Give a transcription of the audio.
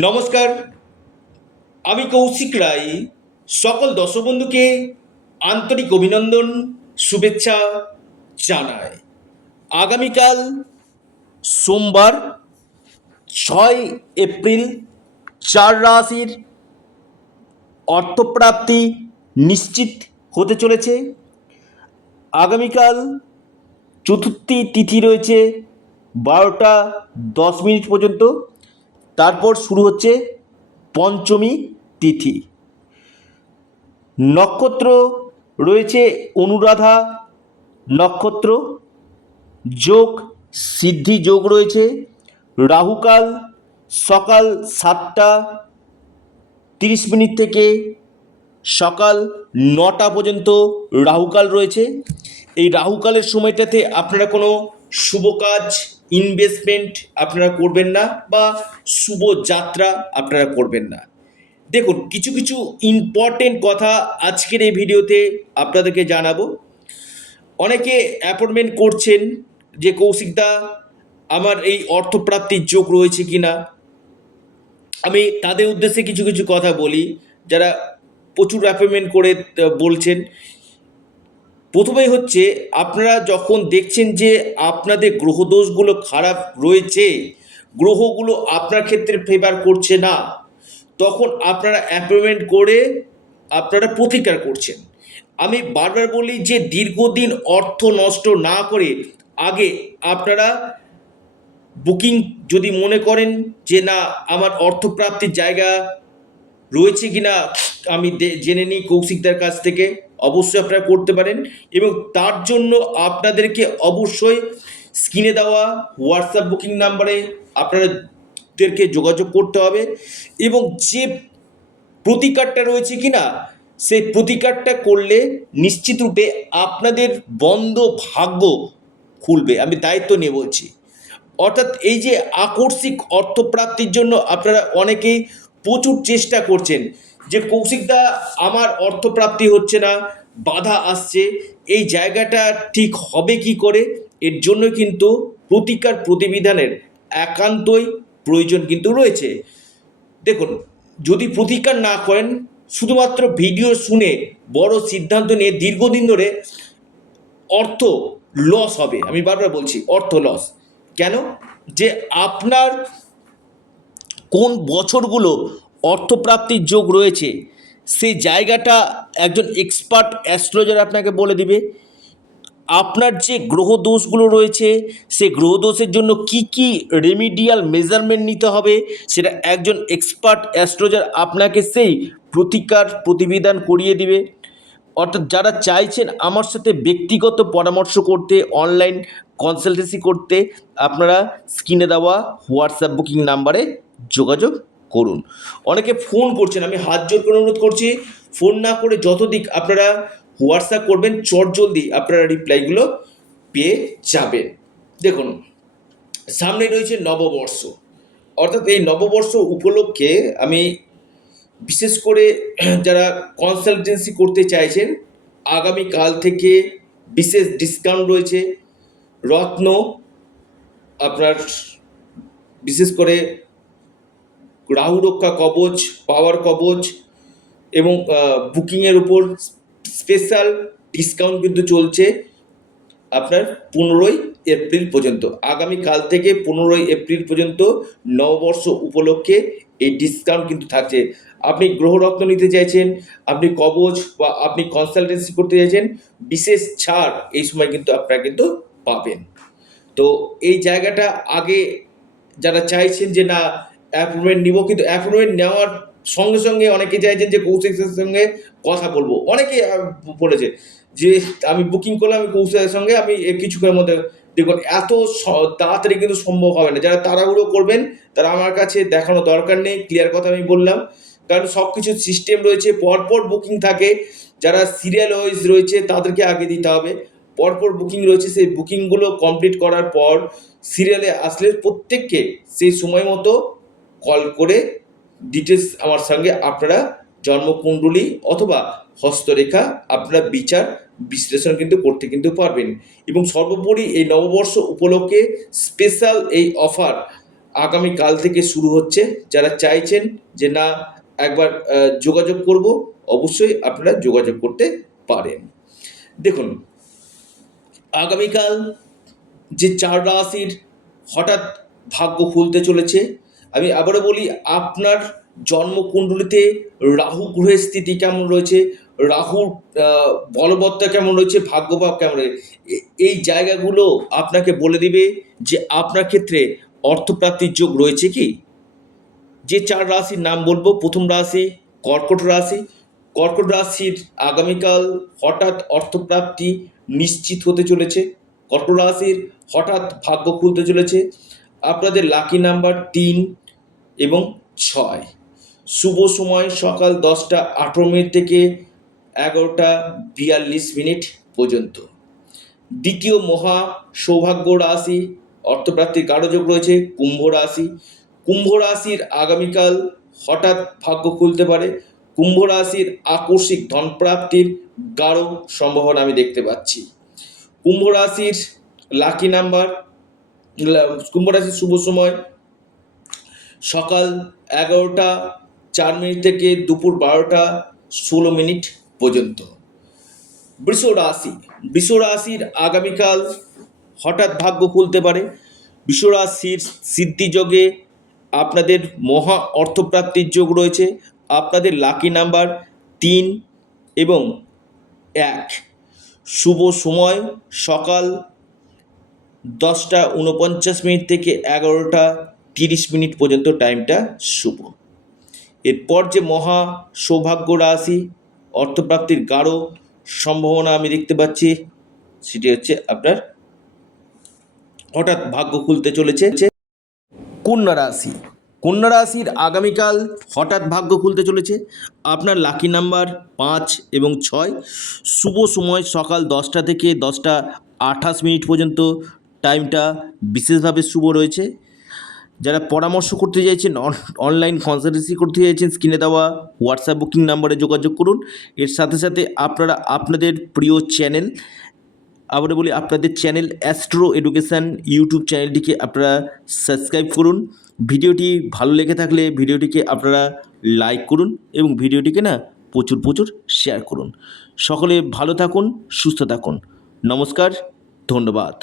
নমস্কার, আমি কৌশিক রায়। সকল দর্শক বন্ধুকে আন্তরিক অভিনন্দন, শুভেচ্ছা জানাই। আগামীকাল সোমবার 6 এপ্রিল 4 রাশির অর্থপ্রাপ্তি নিশ্চিত হতে চলেছে। আগামীকাল চতুর্থী তিথি রয়েছে 12টা 10 মিনিট পর্যন্ত, তারপর শুরু হচ্ছে পঞ্চমী তিথি। নক্ষত্র রয়েছে অনুরাধা নক্ষত্র, যোগ সিদ্ধি যোগ রয়েছে। রাহুকাল সকাল 7টা 30 মিনিট থেকে সকাল 9টা পর্যন্ত রাহুকাল রয়েছে। এই রাহুকালের সময়টাতে আপনারা কোনো শুভ কাজ, ইনভেস্টমেন্ট আপনারা করবেন না বা শুভ যাত্রা আপনারা করবেন না। দেখুন, কিছু কিছু ইম্পর্টেন্ট কথা আজকের এই ভিডিওতে আপনাদেরকে জানাবো। অনেকে অ্যাপয়েন্টমেন্ট করছেন যে কৌশিকদা আমার এই অর্থপ্রাপ্তির যোগ রয়েছে কি না। আমি তাদের উদ্দেশ্যে কিছু কিছু কথা বলি যারা প্রচুর অ্যাপয়েন্টমেন্ট করে বলছেন। প্রথমেই হচ্ছে, আপনারা যখন দেখছেন যে আপনাদের গ্রহদোষগুলো খারাপ রয়েছে, গ্রহগুলো আপনার ক্ষেত্রে ফেভার করছে না, তখন আপনারা অ্যাপয়েন্টমেন্ট করে আপনারা প্রতিকার করছেন। আমি বারবার বলি যে দীর্ঘদিন অর্থ নষ্ট না করে আগে আপনারা বুকিং যদি মনে করেন যে না আমার অর্থপ্রাপ্তির জায়গা রয়েছে কিনা আমি জেনে নিই কৌশিকদার কাছ থেকে, অবশ্যই আপনারা করতে পারেন। এবং তার জন্য আপনাদেরকে অবশ্যই স্ক্রিনে দেওয়া হোয়াটসঅ্যাপ বুকিং নাম্বারে আপনাদেরকে যোগাযোগ করতে হবে এবং যে প্রতিকারটা রয়েছে কিনা সেই প্রতিকারটা করলে নিশ্চিত রূপে আপনাদের বন্ধ ভাগ্য খুলবে। আমি দায়িত্ব নিয়ে বলছি। অর্থাৎ এই যে আকস্মিক অর্থপ্রাপ্তির জন্য আপনারা অনেকেই প্রচুর চেষ্টা করছেন যে কৌশিকদা আমার অর্থপ্রাপ্তি হচ্ছে না, বাধা আসছে, এই জায়গাটা ঠিক হবে কি করে। এর জন্য কিন্তু প্রতিকার প্রতিবিধানের একান্তই প্রয়োজন কিন্তু রয়েছে। দেখুন, যদি প্রতিকার না করেন, শুধুমাত্র ভিডিও শুনে বড় সিদ্ধান্ত নিয়ে দীর্ঘদিন ধরে অর্থ লস হবে। আমি বারবার বলছি অর্থ লস কেন, যে আপনার কোন বছরগুলো অর্থপ্রাপ্তির যোগ রয়েছে সেই জায়গাটা একজন এক্সপার্ট অ্যাস্ট্রোলজার আপনাকে বলে দিবে। আপনার যে গ্রহ দোষগুলো রয়েছে সেই গ্রহ দোষের জন্য কি কি রেমিডিয়াল মেজারমেন্ট নিতে হবে সেটা একজন এক্সপার্ট অ্যাস্ট্রোলজার আপনাকে সেই প্রতিকার প্রতিবিধান করিয়ে দিবে। অর্থাৎ যারা চাইছেন আমার সাথে ব্যক্তিগত পরামর্শ করতে, অনলাইন কনসালটেন্সি করতে, আপনারা স্ক্রিনে দেওয়া হোয়াটসঅ্যাপ বুকিং নাম্বারে যোগাযোগ করুন। অনেকে ফোন করছেন, আমি হাত জোর করে অনুরোধ করছি ফোন না করে যতদিক আপনারা হোয়াটসঅ্যাপ করবেন চটজলদি আপনারা রিপ্লাইগুলো পেয়ে যাবেন। দেখুন, সামনে রয়েছে নববর্ষ। অর্থাৎ এই নববর্ষ উপলক্ষে আমি বিশেষ করে যারা কনসালটেন্সি করতে চাইছেন আগামীকাল থেকে বিশেষ ডিসকাউন্ট রয়েছে। রত্ন আপনার বিশেষ করে রাহু রক্ষা কবচ, পাওয়ার কবচ এবং বুকিংয়ের উপর স্পেশাল ডিসকাউন্ট কিন্তু চলছে আপনার 15 এপ্রিল পর্যন্ত। আগামীকাল থেকে 15 এপ্রিল পর্যন্ত নববর্ষ উপলক্ষে এই ডিসকাউন্ট কিন্তু থাকছে। আপনি গ্রহরত্ন নিতে চাইছেন, আপনি কবচ বা আপনি কনসালটেন্সি করতে চাইছেন, বিশেষ ছাড় এই সময় কিন্তু আপনারা কিন্তু পাবেন। তো এই জায়গাটা আগে যারা চাইছেন যে না অ্যাপয়েন্টমেন্ট নিব, কিন্তু অ্যাপয়েন্টমেন্ট নেওয়ার সঙ্গে সঙ্গে অনেকে চাইছেন যে কৌশিকের সঙ্গে কথা বলবো। অনেকে বলেছে যে আমি বুকিং করলাম কৌশিকের সঙ্গে, আমি কিছুক্ষণের মধ্যে। দেখুন, এত তাড়াতাড়ি কিন্তু সম্ভব হবে না। যারা তাড়াহুড়ো করবেন তারা আমার কাছে দেখানো দরকার নেই, ক্লিয়ার কথা আমি বললাম। কারণ সব কিছু সিস্টেম রয়েছে, পরপর বুকিং থাকে। যারা সিরিয়াল ওয়াইজ রয়েছে তাদেরকে আগে দিতে হবে। পরপর বুকিং রয়েছে, সেই বুকিংগুলো কমপ্লিট করার পর সিরিয়ালে আসলে প্রত্যেককে সেই সময় মতো কল করে ডিটেলস আমার সঙ্গে আপনারা জন্মকুণ্ডলী অথবা হস্তরেখা আপনারা বিচার বিশ্লেষণ কিন্তু করতে কিন্তু পারবেন। এবং সর্বোপরি এই নববর্ষ উপলক্ষে স্পেশাল এই অফার আগামীকাল থেকে শুরু হচ্ছে। যারা চাইছেন যে না একবার যোগাযোগ করব, অবশ্যই আপনারা যোগাযোগ করতে পারেন। দেখুন, আগামীকাল যে 4 রাশির হঠাৎ ভাগ্য খুলতে চলেছে, আমি আবারও বলি আপনার জন্মকুণ্ডলিতে রাহু গ্রহের স্থিতি কেমন রয়েছে, রাহুর বলবত্তা কেমন রয়েছে, ভাগ্যভাব কেমন রয়েছে, এই জায়গাগুলো আপনাকে বলে দিবে যে আপনার ক্ষেত্রে অর্থপ্রাপ্তির যোগ রয়েছে কি। যে 4 রাশির নাম বলবো, প্রথম রাশি কর্কট রাশি। কর্কট রাশির আগামীকাল হঠাৎ অর্থপ্রাপ্তি নিশ্চিত হতে চলেছে। কর্কট রাশির হঠাৎ ভাগ্য খুলতে চলেছে। আপনাদের লাকি নাম্বার 3 এবং 6। শুভ সময় সকাল 10টা 18 মিনিট থেকে 11টা 42 মিনিট পর্যন্ত। দ্বিতীয় মহা সৌভাগ্য রাশি, অর্থপ্রাপ্তির গাঢ়যোগ রয়েছে কুম্ভ রাশি। কুম্ভ রাশির আগামীকাল হঠাৎ ভাগ্য খুলতে পারে। কুম্ভ রাশির আকস্মিক ধনপ্রাপ্তির গাঢ় সম্ভাবনা আমি দেখতে পাচ্ছি। কুম্ভ রাশির লাকি নাম্বার, কুম্ভ রাশির শুভ সময় সকাল 11টা 4 মিনিট থেকে দুপুর 12টা 16 মিনিট পর্যন্ত। বৃষ রাশি, বৃষ রাশির আগামীকাল হঠাৎ ভাগ্য খুলতে পারে। বৃষ রাশির সিদ্ধিযোগে আপনাদের মহা অর্থপ্রাপ্তির যোগ রয়েছে। আপনাদের লাকি নাম্বার 3 এবং 1। শুভ সময় সকাল 10টা 49 মিনিট থেকে 11টা 30 মিনিট পর্যন্ত, টাইমটা শুভ। এরপর যে মহা সৌভাগ্য রাশি, অর্থপ্রাপ্তির গাঢ় সম্ভাবনা আমি দেখতে পাচ্ছি, সেটি হচ্ছে আপনার হঠাৎ ভাগ্য খুলতে চলেছে কন্যা রাশি। কন্যা রাশির আগামীকাল হঠাৎ ভাগ্য খুলতে চলেছে। আপনার লাকি নাম্বার 5 এবং 6। শুভ সময় সকাল 10টা থেকে 10টা 28 মিনিট পর্যন্ত, টাইমটা বিশেষভাবে শুভ রয়েছে। যারা পরামর্শ করতে চাইছেন, অনলাইন কনসালটেন্সি করতে চাইছেন, স্ক্রিনে দেওয়া হোয়াটসঅ্যাপ বুকিং নাম্বারে যোগাযোগ করুন। এর সাথে সাথে আপনারা আপনাদের প্রিয় চ্যানেল, আবারও বলি আপনাদের চ্যানেল অ্যাস্ট্রো এডুকেশান ইউটিউব চ্যানেলটিকে আপনারা সাবস্ক্রাইব করুন। ভিডিওটি ভালো লেগে থাকলে ভিডিওটিকে আপনারা লাইক করুন এবং ভিডিওটিকে না প্রচুর প্রচুর শেয়ার করুন। সকলে ভালো থাকুন, সুস্থ থাকুন। নমস্কার, ধন্যবাদ।